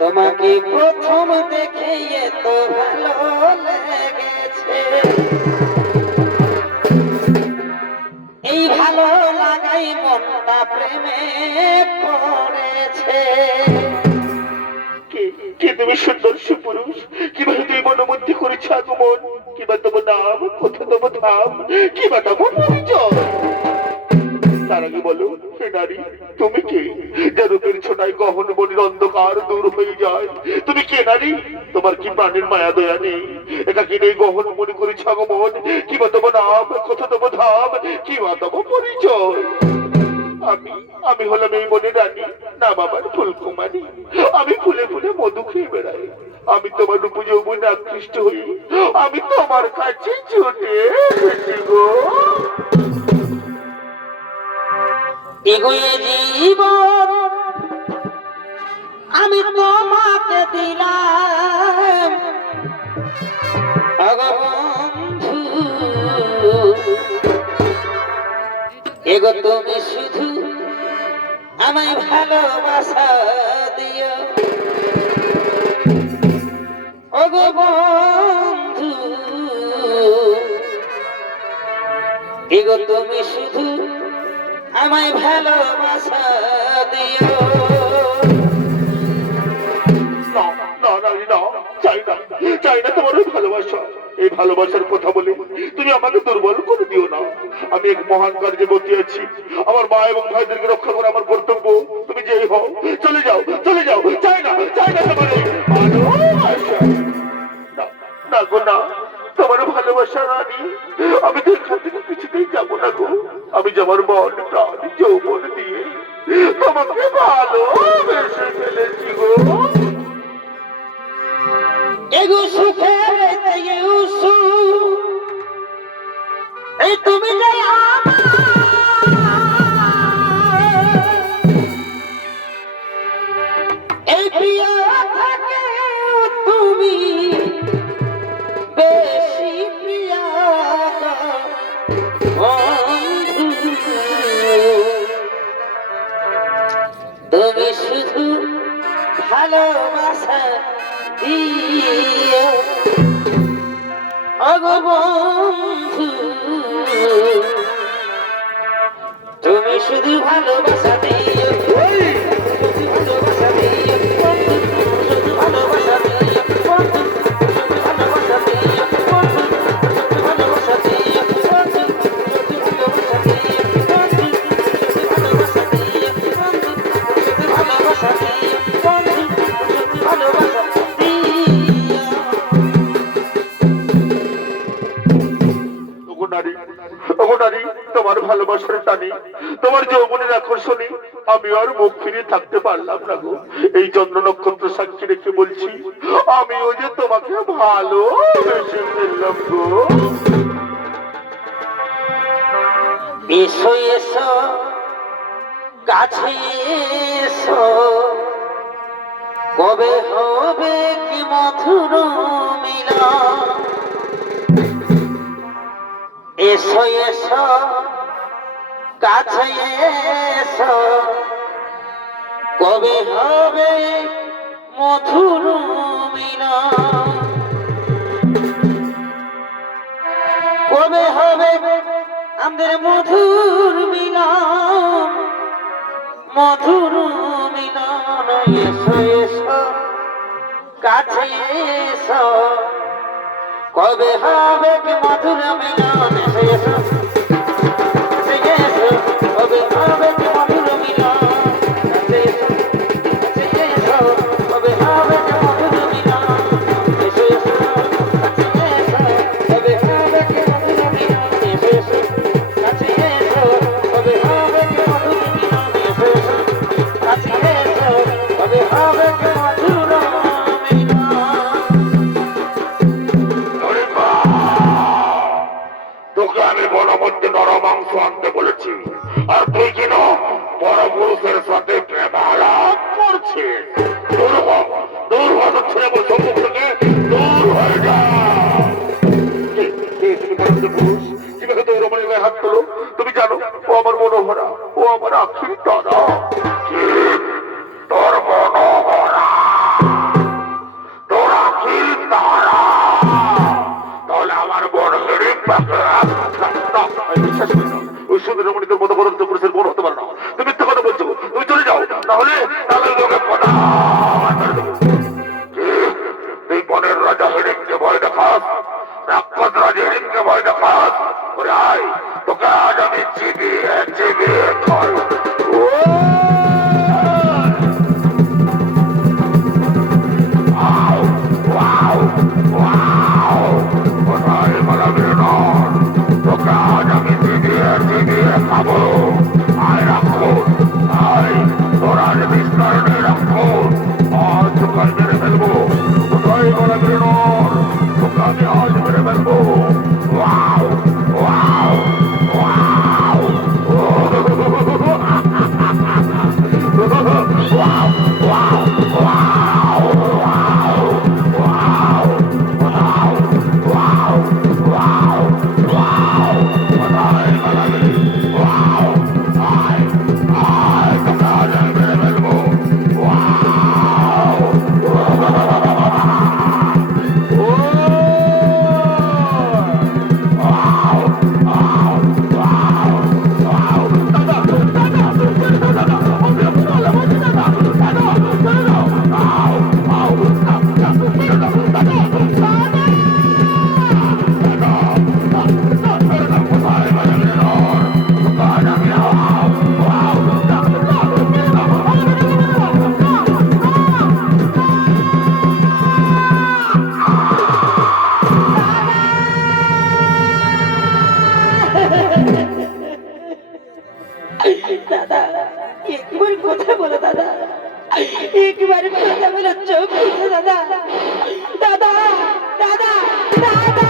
তোমাকে প্রথম দেখে এত ভালো লেগেছে, এই ভালো লাগাই মনটা প্রেমে পড়েছে। কে তুমি সুন্দর সুপুরুষ, কিভাবে তুমি মনোমধ্যে করেছ আগমন, কিবা তোমার নাম, কোথা তোমার ধাম, কিবা তোমার পরিচয়। তার আগে বলো হে নারী, তুমি কে? যে রূপের ছোটায় গহন মনের অন্ধকার দূর হয়ে যায়। তুমি কে নারী? তোমার কি প্রাণের মায়া দয়া নেই? এটা কি নেই গহন মনে করেছ আগমন, কিবা তোমার নাম, কোথা তোমার ধাম, কিবা তোমার পরিচয়। আমি হলাম এই মনে রানী, নাম আমার ফুলকুমারী। আমি ফুলে ফুলে মধু খেয়ে বেড়াই। আমি তোমার রূপ যৌবনে আকৃষ্ট হই, আমি তোমার কাছে ছুটে এসেছি গো। এগোয়ে জীবন আমি তোমাকে দিলাম বন্ধু, এগো তুমি শুধু আমায় ভালোবাসা দিও। ওগো বন্ধু, এগো তুমি শুধু আমায় ভালোবাসা দিও। চাই না তোমার ওই ভালোবাসা। এই ভালোবাসার কথা বলে তুমি আমাকে দুর্বল করে দিও না। আমি এক মহান কার্যে বসে আছি, আমার মা এবং ভাইদেরকে রক্ষা করা আমার কর্তব্য। তুমি যেই হও চলে যাও, চলে যাও। চাই না তোমার ওই ভালোবাসা। না গো না, তোমার ভালোবাসা রানী, আমি তো এখান থেকে কিছুতেই যাবো না গো। আমি যাবার মন প্রাণ যৌবন দিয়ে তোমাকে ভালোবেসে ফেলেছি গো। এগো সুখে এই তুমি যে এই প্রিয় থাকে তুমি বেশি প্রিয় বন্ধু, তুমি শুধু ভালোবাসা দিও। ওগো বন্ধু, তুমি শুধু ভালোবাসা দিও, ভালোবাসা দিও, ভালোবাসা দিও, ভালোবাসা দিও, ভালোবাসা দিও, ভালোবাসা দিও, ভালোবাসা দিও। ওগো নারী, ওগো নারী, তোমার ভালোবাসার টানে, তোমার যৌবনের আকর্ষণে আমি আর মুখ ফিরিয়ে থাকতে পারলাম না গো। এই চন্দ্র নক্ষত্র সাক্ষী রেখে বলছি, আমিও যে তোমাকে ভালোবেসে ফেললাম গো। এসো এসো কাছে এসো, কবে হবে কি মধুর মিলন। এসো এসো কাছে এসো, কবে হবে মধুর মিলন। কবে হবে আমাদের মধুর মিলন, মধুর মিলন। এসো এসো কাছে এসো, কবে হবে কি মধুর মিলন। এসো এসো কাছে এসো, কবে হবে কি মধুর মিলন। কাছে এসো কাছে এসো, কবে হবে কি মধুর মিলন। এসো এসো কাছে এসো, কবে হবে কি মধুর মিলন। এসো এসো কাছে এসো, কবে হবে কি মধুর মিলন। এসো এসো কাছে এসো, কবে হবে কি মধুর মিলন। তোকে আমি বনমধ্যে নরমাংস আনতে বলেছি, আর তুই কিনা পরপুরুষের সাথে প্রেমালাপ করছিস। দূর হ, দূর হ, ছেড়ে বল সম্মুখ থেকে দূর হয়ে যা। কিভাবে তোর রমণীর গায়ে হাত তোলো? তুমি জানো ও আমার মনোহরা, ও আমার আখির তারা। তোর মনোহরা, তোর আখির তারা, তাহলে আমার বড় হেরিং বিশ্বাস করি না। ওই সুন্দর রমণীদের মতো বড় পুরুষের বোন হতে পারে না। তুমি মিথ্যা কথা বলছো, তুমি চলে যাও, তাহলে তাহলে তোকে তুই বনের রাজা হেরিংকে ভয় দেখাস, রাক্ষস রাজা হেরিংকে ভয় দেখাস। ওরে আয়, তোকে আজ আমি চিবিয়ে চিবিয়ে খাই। খাবো আয় রাক্ষস, আয় তোরা বিস্তার নেই রাক্ষস, আজ তোকে মেরে ফেলবো। কোথায় বলা বেরোন, তোকে আমি আজ মেরে ফেলবো। ওয়াও ওয়াও ওয়াও ওয়াও দাদা একবার কথা বলো দাদা, একবার কথা বলো, চোখ খুলছে দাদা। দাদা দাদা দাদা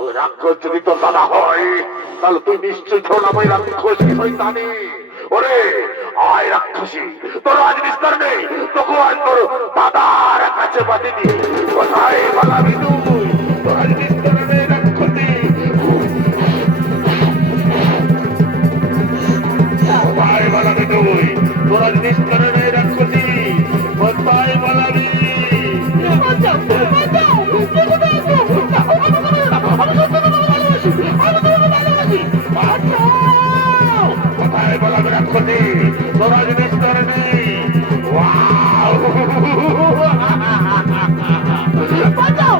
ওই রাক্ষস যদি তোর দাদা হয়, তাহলে তুই নিশ্চয়ই করুণাময় রাক্ষস শয়তানি। ওরে আয় রাক্ষসী, তোর আজ বিস্তার নেই, তোকে আজ তোর দাদার কাছে পাঠিয়ে। কোথায় পালাবি তুই? তোর আজ বিস্তার নেই রাক্ষসী। কোথায় পালাবি তুই? তোর আজ বিস্তার নেই রাক্ষসী, কোথায় পালাবি? কোথায় পালাবি রাক্ষসী? তোর আজ বিস্তার নেই। বাঁচাও,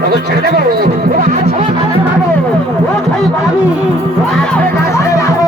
তখন ছেড়ে দেবো ওরা আছড়ে গাছে মারবো ও খাই পাবি ও আছড়ে গাছে মারবো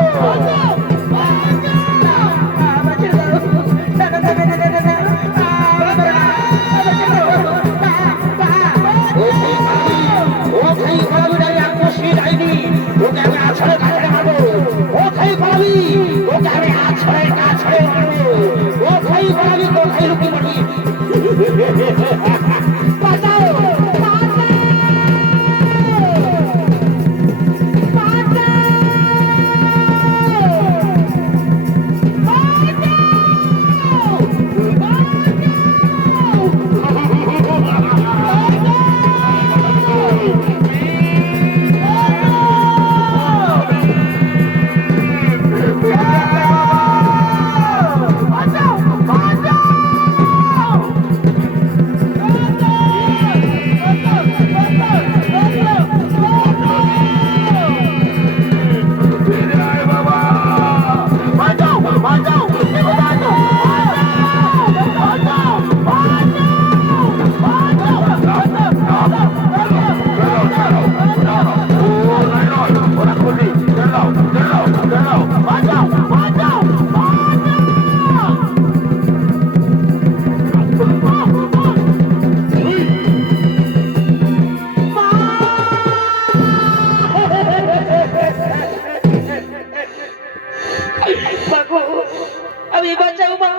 আমি বাঁচাও মা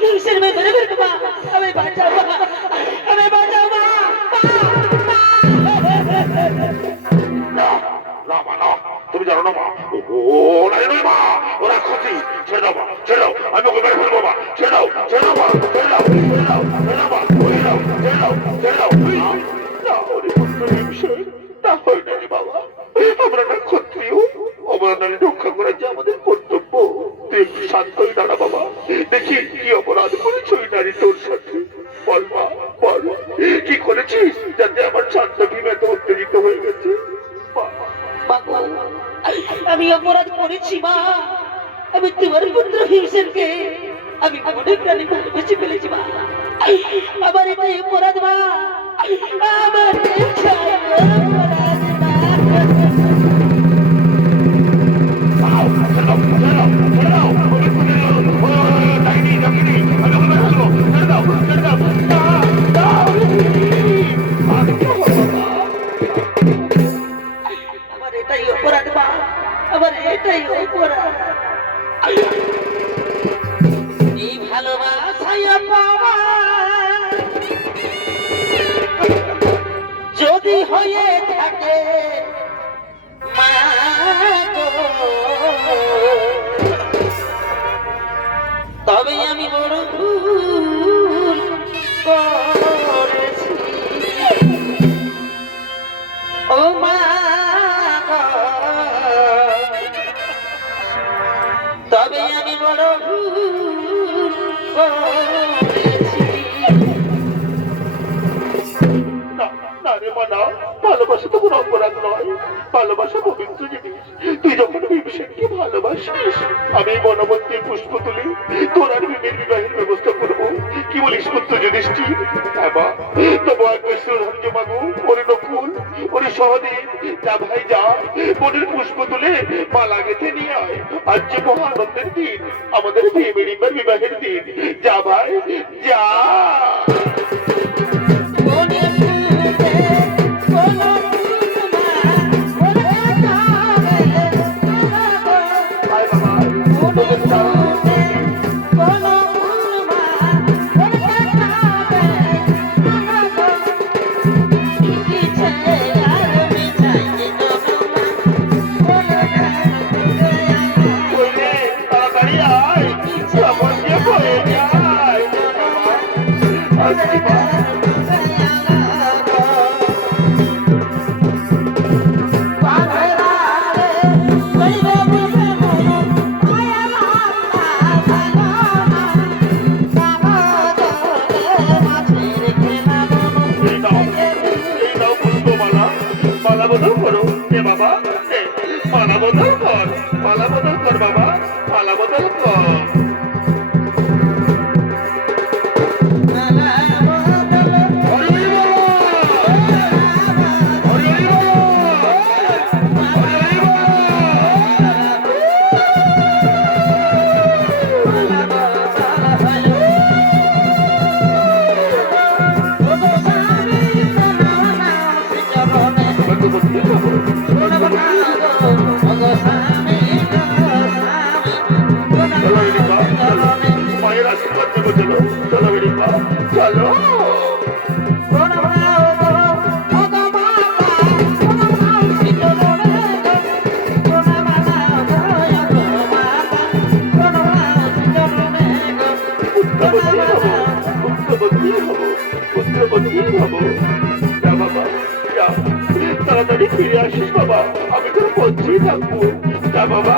কিসের ভেতরে ভেতরে মা আমি বাঁচাও মা আমি বাঁচাও মা তুমি জানো না মা ও নাই নয় মা ওরা খুশি ছেড়ে দাও মা ছেড়ে দাও আমি ওকে মেরে ফেলবো মা ছেড়ে দাও ছেড়ে দাও মা ছেড়ে দাও ছেড়ে দাও ছেড়ে দাও মা ছেড়ে দাও ছেড়ে দাও ছেড়ে দাও না ওরে পুত্র বিষয় তা হয় না রে বাবা আমরা না ক্ষত্রিয় অবদান রক্ষা করা যে আমাদের কর্তব্য তুই একটু শান্ত হয়ে দাঁড়া বাবা দেখি কি অপরাধ করেছ ওই নারী তোর সাথে বল মা বল কি করেছিস যাতে আমার শান্ত ভীম এত উত্তেজিত হয়ে গেছে বাবা আমি অপরাধ করেছি মা আমি তোমার পুত্র হিমসেনকে আমি মনে প্রাণে ভালোবেসে ফেলেছি মা আমার এটাই অপরাধ মা আমার এটাই অপরাধ মা আমার এটাই অপরাধ মা আমার এটাই অপরাধ এই ভালোবাসায় পাওয়া যদি হয়ে থাকে মা গো, তবে আমি বড় ভুল করেছি ও মা গো, তবে আমি বড় ভুল করেছি না রে মা না ভালোবাসা তো কোনো অপরাধ নয় ভালোবাসা পবিত্র জিনিস তুই যখন ভীমসেনকে ভালোবাসিস আমি বনবন্তী পুষ্প তুলি তোর আর ভীমের বিবাহের ব্যবস্থা করবো কি বলিস পুত্র যুধিষ্ঠির হ্যাঁ মা তবু আজ্ঞাশ্রী মাগো ওরে নকুল ওরে সহদেব যা ভাই যা মনের পুষ্প তুলে মালা গেঁথে নিয়ে আয় আজ যে মহা আনন্দের দিন আমাদের ভীমের বিবাহের দিন যা ভাই যা তাড়াতাড়ি আয় আশীর্বাদ দেবো। চলো চলো বেরিয়ে মা, চলো। পুত্রবতী হবো, পুত্রবতী হবো। যা বাবা, যা, তাড়াতাড়ি ফিরে আসিস বাবা, আমি তোর পৌঁছেই থাকবো। যা বাবা।